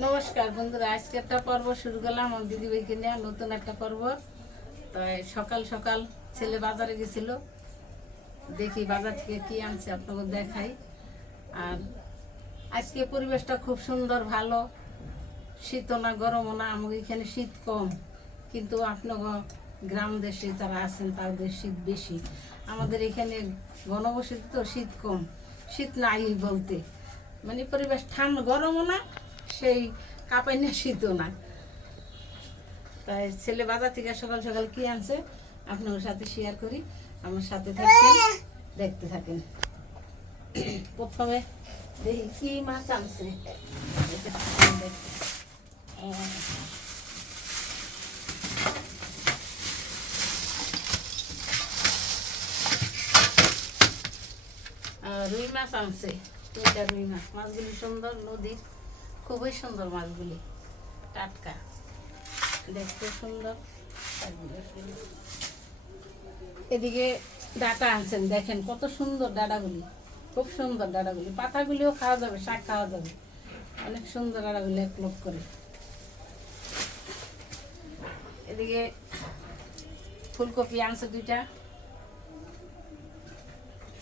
নমস্কার বন্ধুরা, আজকে একটা পর্ব শুরু করলাম। আমার দিদিভাইকে নিয়ে নতুন একটা পর্ব। তাই সকাল সকাল ছেলে বাজারে গেছিল। দেখি বাজার থেকে কি আনছে আপনাকে দেখাই। আর আজকে পরিবেশটা খুব সুন্দর, ভালো। শীতও না গরমও না আমাকে এখানে শীত কম। কিন্তু আপনার গ্রাম দেশে যারা আছেন, তাদের শীত বেশি। আমাদের এখানে ঘনবসতি তো শীত কম। শীত নাই বলতে। মানে পরিবেশ ঠান্ডা গরমও না সেই কাপাই না শীতও না। তাই ছেলে বাজার থেকে সকাল সকাল কি আনছে আপনার সাথে শেয়ার করি। আমার সাথে থাকেন, দেখতে থাকেন। প্রথমে দেখি কি মাছ আনছে। রুই মাছ আনছে। রুই মাছ। মাছগুলি সুন্দর নদীর খুবই সুন্দর মাছগুলি। টাটকা। দেখতে সুন্দর। এদিকে ডাটা আনছেন, দেখেন কত সুন্দর ডাটাগুলি। খুব সুন্দর ডাটাগুলি। পাতাগুলিও খাওয়া যাবে, শাক খাওয়া যাবে। অনেক সুন্দর ডাটাগুলি এক লোক করে। এদিকে ফুলকপি আনছে দুইটা।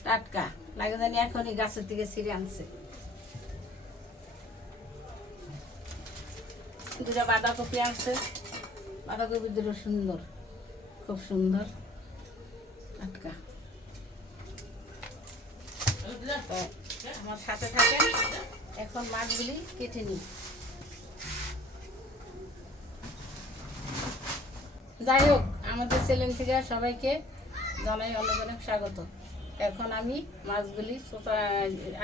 টাটকা। লাগে জানি এখনই গাছের থেকে ছিঁড়ে আনছে। দুটা বাঁধাকপি আনছে বাঁধাকপি দুটো সুন্দর, খুব সুন্দর। আটকা। আমার সাথে থাকেন। এখন মাছগুলি কেটে নিই। যাই হোক, আমাদের চ্যানেল থেকে সবাইকে জানাই অনেক অনেক স্বাগত। এখন আমি মাছগুলি চোতা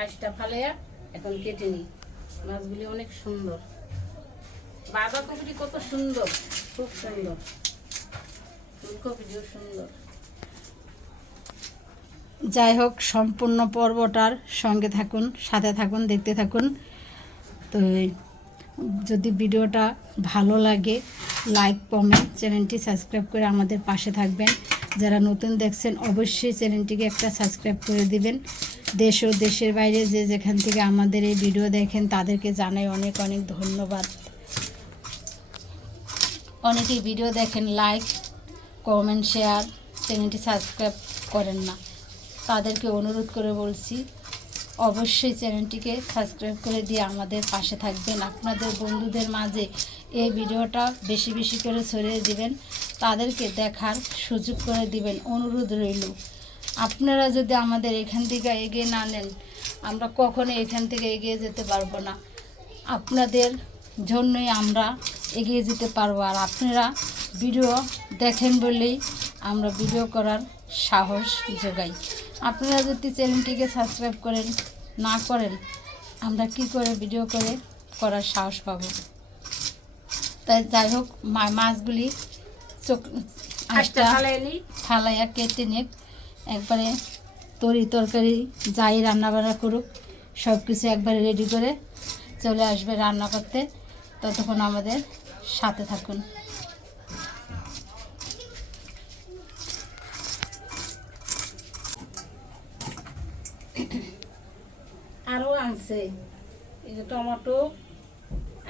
আইসটা ফালাইয়া এখন কেটে নিই। মাছগুলি অনেক সুন্দর। বাঁধাকপিটি কত সুন্দর, খুব সুন্দর। ফুলকপিটিও সুন্দর। যাই হোক, সম্পূর্ণ পর্বটার সঙ্গে থাকুন, সাথে থাকুন, দেখতে থাকুন। তো যদি ভিডিওটা ভালো লাগে, লাইক, কমেন্ট, চ্যানেলটি সাবস্ক্রাইব করে আমাদের পাশে থাকবেন। যারা নতুন দেখছেন, অবশ্যই চ্যানেলটিকে একটা সাবস্ক্রাইব করে দিবেন। দেশ ও দেশের বাইরে যে যেখান থেকে আমাদের এই ভিডিও দেখেন, তাদেরকে জানাই অনেক অনেক ধন্যবাদ। অনেকেই ভিডিও দেখেন লাইক কমেন্ট শেয়ার চ্যানেলটি সাবস্ক্রাইব করেন না। তাদেরকে অনুরোধ করে বলছি, অবশ্যই চ্যানেলটিকে সাবস্ক্রাইব করে দিয়ে আমাদের পাশে থাকবেন। আপনাদের বন্ধুদের মাঝে এই ভিডিওটা বেশি বেশি করে ছড়িয়ে দিবেন। তাদেরকে দেখার সুযোগ করে দিবেন, অনুরোধ রইল। আপনারা যদি আমাদের এখান থেকে এগিয়ে না নেন, আমরা কখনো এখান থেকে এগিয়ে যেতে পারব না। আপনাদের জন্যই আমরা এগিয়ে যেতে পারব। আর আপনারা ভিডিও দেখেন বলেই আমরা ভিডিও করার সাহস যোগাই। আপনারা যদি চ্যানেলটিকে সাবস্ক্রাইব করেন না করেন আমরা কি করে ভিডিও করে করার সাহস পাব? তাই যাই হোক মা- মাছগুলি চোখ ফালাইয়া কেটে নিক একবারে তরি তরকারি যাই রান্নাবান্না করুক সব কিছু একবারে রেডি করে চলে আসবে রান্না করতে। ততক্ষণ আমাদের সাথে থাকুন। আরও আনছে এই যে টমেটো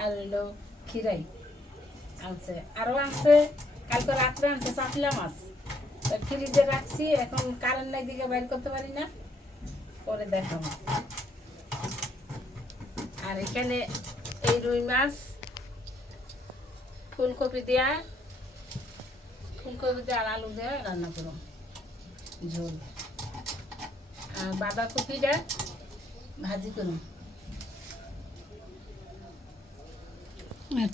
আর হলো খিরাই আনছে। আরও আনছে কালকে রাত্রে আনছে চাপলা মাছ। তা ফ্রিজে রাখছি, এখন কারেন্ট নাই দিকে বাইর করতে পারি না, পরে দেখাবো। আর এখানে এই রুই মাছ ফুলকপি দেয়া ফুলকপি দিয়ে আর আলু দেওয়া রান্না করো ঝোল। আর বাঁধাকপিটা ভাজি করুন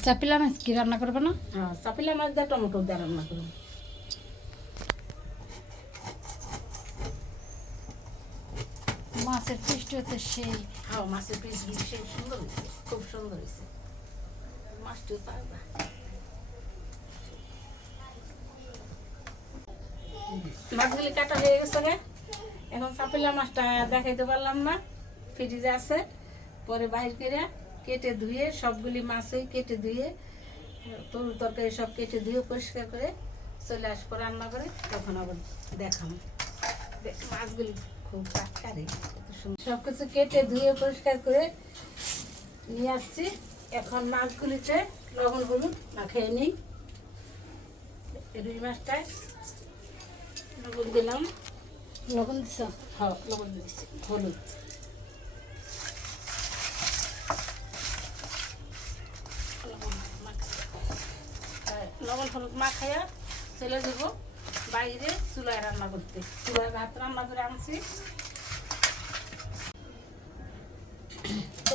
চাপিলা মাছ কি রান্না করবে না? হ্যাঁ চাপিলা মাছ দিয়ে টমেটো দিয়ে রান্না করুন মাছের পৃষ্টি হতে সেই। হ্যাঁ মাছের পিসগুলি সেই সুন্দর হয়েছে খুব সুন্দর হয়েছে মাছটিও তাজা মাছগুলি কাটা হয়ে গেছে রে। এখন চাপিলা মাছটা দেখাইতে পারলাম না। ফ্রিজে আছে। পরে বাইর করে কেটে ধুয়ে সবগুলি মাছই কেটে ধুয়ে তরু তরকারি সব কেটে ধুয়ে পরিষ্কার করে চলে আসব রান্না করে তখন আবার দেখাবো। দেখ, মাছগুলি খুব টাটকা রে কত সুন্দর। সব কিছু কেটে ধুয়ে পরিষ্কার করে নিয়ে আসছি। এখন মাছগুলিতে লবণ হলুদ মাখিয়ে নিই। রুই মাছটায় লবণ দিলাম। লবণ দিছ? হ্যাঁ লবণ দিচ্ছি হলুদ। লবণ হ্যাঁ, হলুদ মাখাইয়া চলে দেবো বাইরে চুলায় রান্না করতে। চুলায় ভাত রান্না করে আনছি।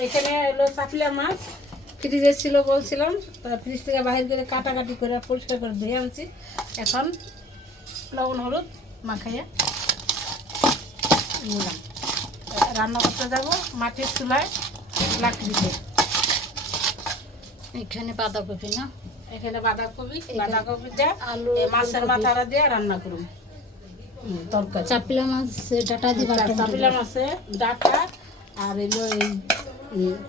এখানে হলো চাপলা মাছ। ফ্রিজে ছিল বলছিলাম তার ফ্রিজ থেকে বাহির করে কাটাকাটি করে পরিষ্কার করে ধুয়ে আনছি। এখন লবণ হলুদ মাখাইয়া নিলাম। রান্না করতে যাব মাটির চুলায় লাকড়িতে এখানে বাঁধাকপি না? এখানে বাঁধাকপি বাঁধাকপি দিয়ে আলু, মাছের। মাথাটা দিয়ে রান্না করুন তরকারি। চাপিলা মাছ ডাটা টমেটো চাপিলা। মাছে ডাটা আর এলো এই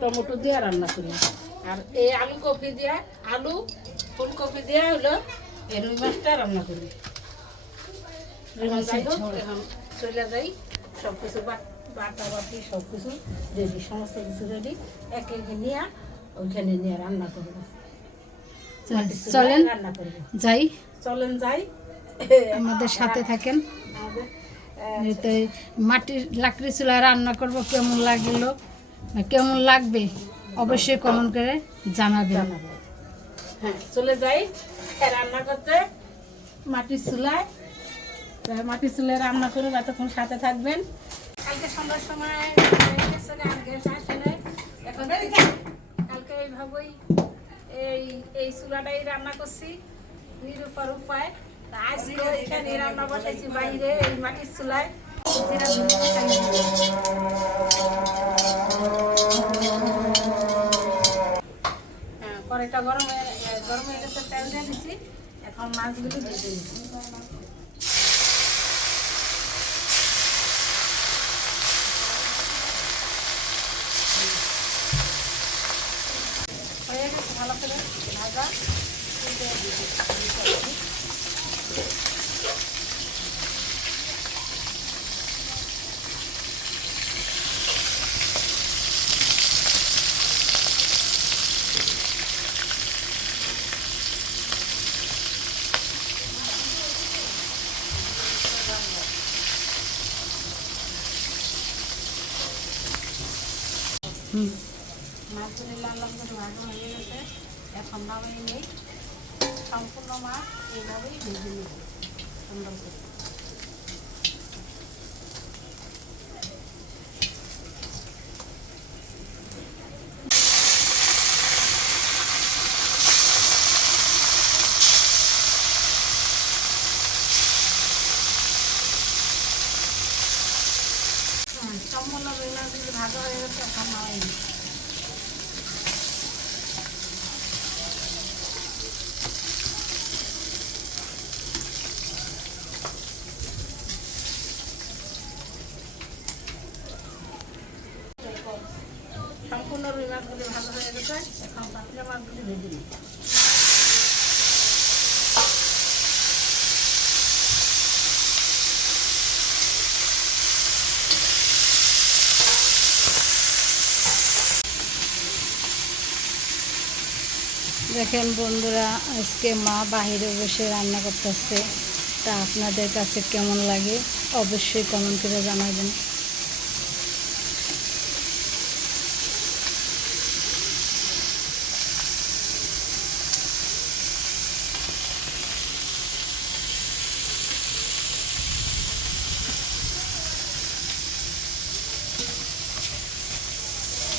টমেটো দিয়ে রান্না করি আর এই আলু কপি দিয়ে আলু ফুলকপি দিয়ে হলো এই রুই মাছটা রান্না করি এখন চলে যাই সব কিছু বাটা বাটি সব কিছু রেডি সমস্ত কিছু রেডি একে একে নিয়ে ওইখানে নিয়ে রান্না করব। চলেন রান্না করব। যাই। চলেন যাই। আমাদের সাথে থাকেন। তো মাটির লাকড়ি চুলায় রান্না করব কেমন লাগল? কেমন লাগবে? অবশ্যই কমেন্ট করে জানাব হ্যাঁ চলে যাই। রান্না করতে মাটির চুলায় মাটির চুলায় রান্না করুন এতক্ষণ সাথে থাকবেন। কালকে সন্ধ্যার সময় গ্যাস আসে। এখন কালকে এইভাবেই এই এই চুলাটাই রান্না করছি নিরুপার উপায়। আজকে এখানে রান্না বসাইছি বাইরে এই মাটির চুলায়। কড়াইটা গরম হয়ে এ, গরম গেছে তেল দিয়ে দিচ্ছি এখন মাছগুলো ভেজে নিচ্ছি হয়ে গেছে ভালো করে ভাজা তুলে দিচ্ছি। হুম মাছগুলি লাল এখন নামিয়ে নিই। সম্পূর্ণ মাছ এইভাবেই ভেজে নেব সুন্দর করে হুম, সম্পূর্ণ রুই মাছগুলি ভাজা হয়ে গেছে এখন নামিয়ে নিই সম্পূর্ণ রুই মাছগুলি ভালো হয়ে গেছে এখন পাতলা মাছগুলি ভেজে নিই দেখেন বন্ধুরা, আজকে মা বাহিরে বসে রান্না করতেছে। তা আপনাদের কাছে কেমন লাগে অবশ্যই কমেন্ট করে জানাবেন।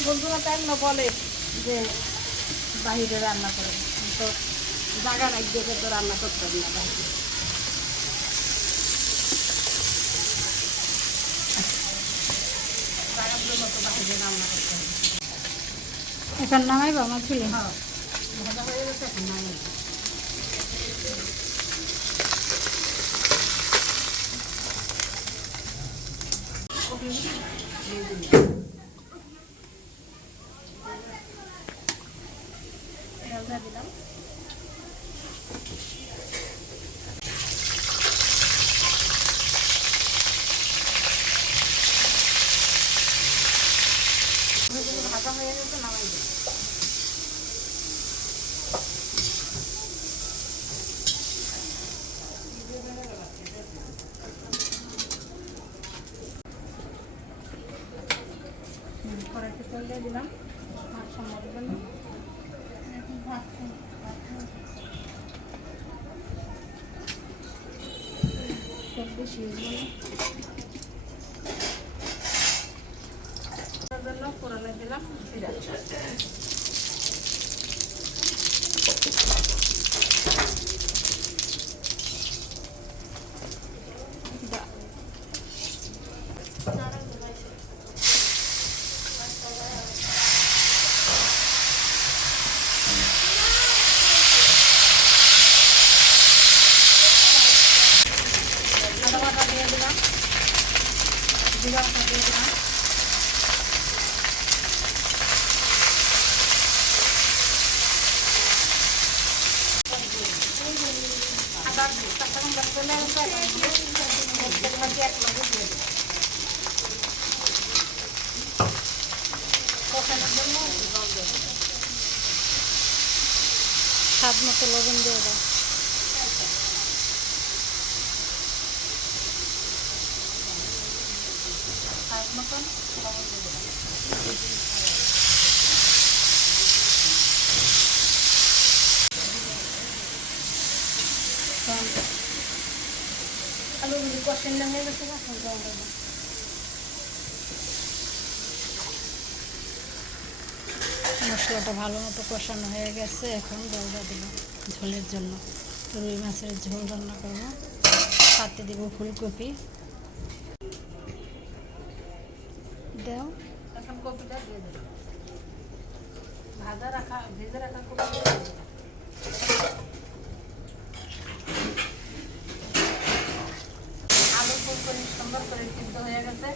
বন্ধুরা, তাই না বলে যে বাহিরে রান্না করে। তো জায়গা রাখিয়ে তো রান্না করতাম না বাহিরে করতে হবে। এখন নামাইবা হ্যাঁ। ভাজা হয়ে গেছে এখন রেখে দিলাম। ভাত সামলাতে জন্য বেশি স্বাদ মতো লবণ দিয়ে দাও। স্বাদ মতন লবণ দিয়ে গেছে না? দেবো মশলাটা ভালো মতো কষানো হয়ে গেছে। এখন জলটা দিব ঝোলের জন্য। রুই মাছের ঝোল রান্না করব। সাথে দিব ফুলকপি। দাও। এখন কপিটা দিয়ে দেবো। ভাজা রাখা, ভেজে রাখা কপি আলু ফুলকপি সুন্দর করে সিদ্ধ হয়ে গেছে।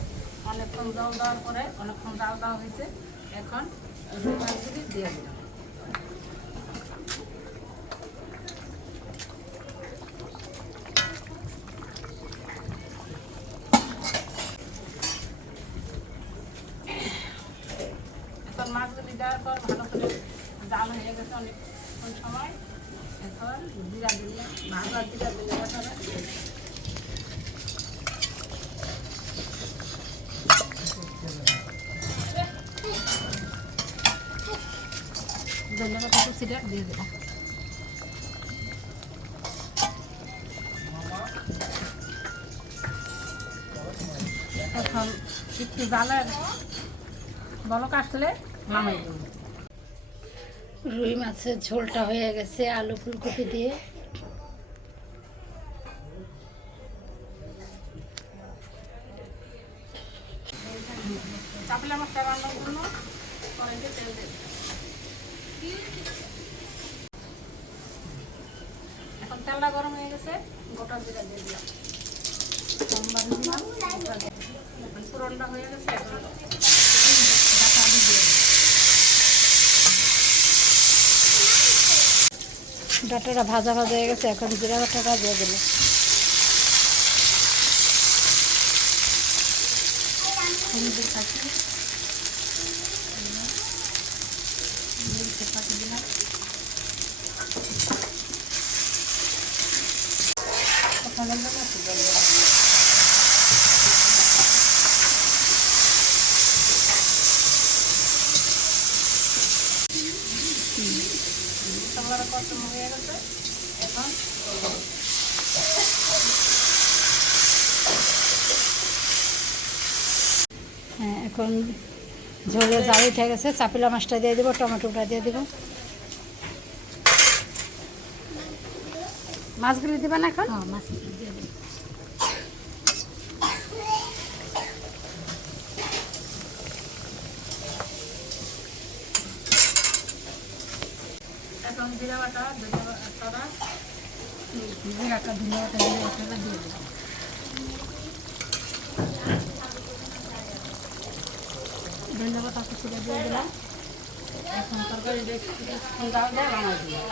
অনেকক্ষণ জল দেওয়ার পরে অনেকক্ষণ জাল দেওয়া হয়েছে। এখন এখন মাছগুলি দেওয়ার পর ভালো করে জাল হয়ে গেছে অনেকক্ষণ সময়। এখন জিরা দিলে ভাজা জিরা দিলে কুচিটা দিয়ে দেবো এখন একটু জালের বলক আসলে নামাই দেবো। রুই মাছের ঝোলটা হয়ে গেছে আলু ফুলকপি দিয়ে। চাপলে আমার রান্নার জন্য কড়াইতে তেল দেবে এখন তেলটা গরম হয়ে গেছে, গোটা জিরা দিয়ে দিলাম। সোমবার দিলাম পুরনটা হয়ে গেছে। ডাটাটা ভাজা ভাজা হয়ে গেছে, এখন জিরা বাটাটা দিয়ে দিল হলুদের পাখি মরিচের পাখি দিলাম কষানোর জন্য একটু জল দিলাম। টমেটো কষানো হয়ে গেছে এখন হ্যাঁ এখন ঝোলে জাল উঠে গেছে চাপিলা মাছটা দিয়ে দেবো টমেটোটা দিয়ে দেবো। মাছগুলি দিবা না এখন? মাছ জিরা বাটা ধনিয়া বাটা। ধনিয়া বাটা জিরা বাটাটা দিয়ে দেবো ধনিয়া বাটা কুচিটা দিয়ে এখন তরকারি দেখছি দেয় বানাই দিলাম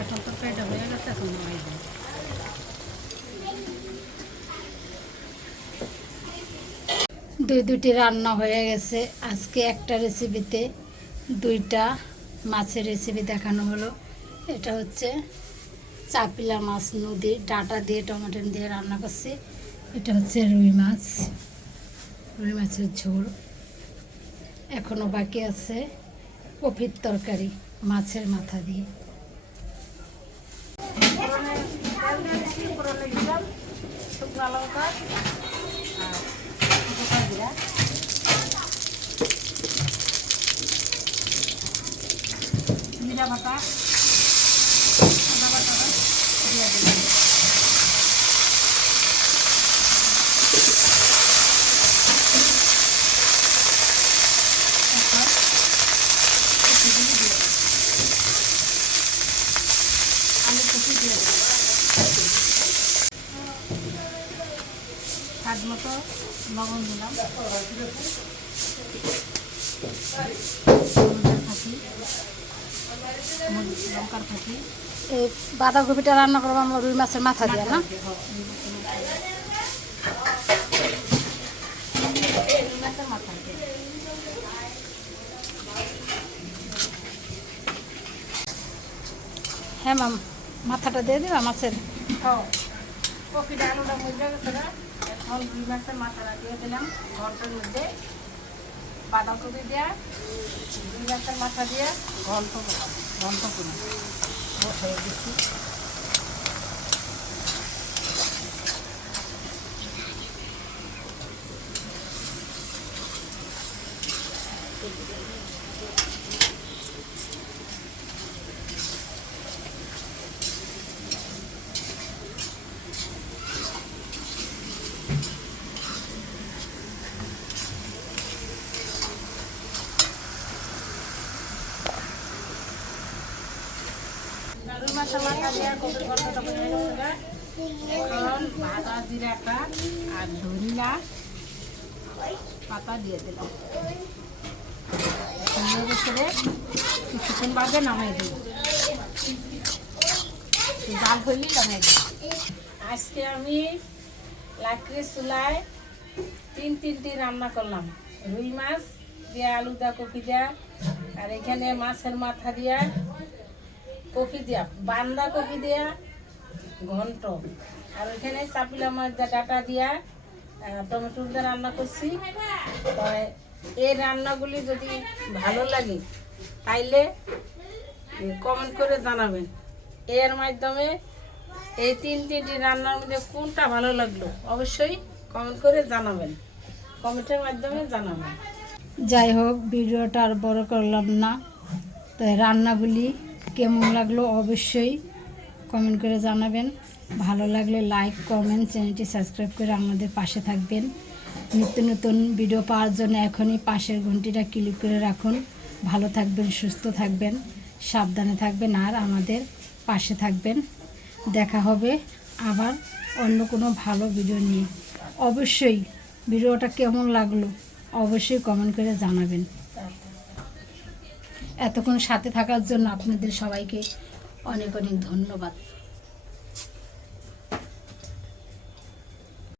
এখন তরকারিটা হয়ে গেছে এখন নামাই দিলাম দুই দুটি রান্না হয়ে গেছে। আজকে একটা রেসিপিতে দুইটা মাছের রেসিপি দেখানো হলো। এটা হচ্ছে চাপিলা মাছ নদীর ডাটা দিয়ে, টমেটো দিয়ে রান্না করছি। এটা হচ্ছে রুই মাছ, রুই মাছের ঝোল। এখনও বাকি আছে কপির তরকারি মাছের মাথা দিয়ে। শুকনো লঙ্কা আর গোটা জিরা জিরা বাটা আদা বাটা দিয়ে দিলাম আলু লবণ দিলাম। লঙ্কার ফাঁকি এই বাঁধাকপিটা রান্না করব আমরা রুই মাছের মাথা দিয়ে না দিয়ে হ্যাঁ মাম মাথাটা দিয়ে দিবা মাছের? খাও কপিটা আলুটা মজে গেছে এখন দুই মাছের মাথাটা দিয়ে দিলাম। ঘণ্টার মধ্যে বাঁধাকপি দিয়ে দুই মাছের মাথা দিয়ে ঘন্ট করলাম ঘন্ট করলাম কিছুক্ষণ বাদে নামাই দিই জাল হইলেই নামাই দিই আজকে আমি লাকড়ির চুলায় তিন তিনটি রান্না করলাম রুই মাছ দিয়ে আলু দা কপি দেয়া আর এখানে মাছের মাথা দিয়া কপি দিয়া, বান্দা কপি দিয়া, ঘন্ট। আর ওইখানে চাপিলা মাছ ডাটা দিয়া টমেটো দিয়ে রান্না করছি। তো এই রান্নাগুলি যদি ভালো লাগে, তাইলে কমেন্ট করে জানাবেন। এর মাধ্যমে এই তিন তিনটি রান্নার মধ্যে কোনটা ভালো লাগল, অবশ্যই কমেন্ট করে জানাবেন। কমেন্টের মাধ্যমে জানাবেন। যাই হোক, ভিডিওটা আর বড় করলাম না। তো রান্নাগুলি কেমন লাগল অবশ্যই কমেন্ট করে জানাবেন। ভালো লাগলে লাইক কমেন্ট চ্যানেলটি সাবস্ক্রাইব করে আমাদের পাশে থাকবেন। নিত্য নতুন ভিডিও পাওয়ার জন্য এখনই পাশের ঘন্টিটা ক্লিক করে রাখুন। ভালো থাকবেন, সুস্থ থাকবেন, সাবধানে থাকবেন আর আমাদের পাশে থাকবেন। দেখা হবে আবার অন্য কোনো ভালো ভিডিও নিয়ে। অবশ্যই ভিডিওটা কেমন লাগল অবশ্যই কমেন্ট করে জানাবেন। এতক্ষণ সাথে থাকার জন্য আপনাদের সবাইকে অনেক অনেক ধন্যবাদ।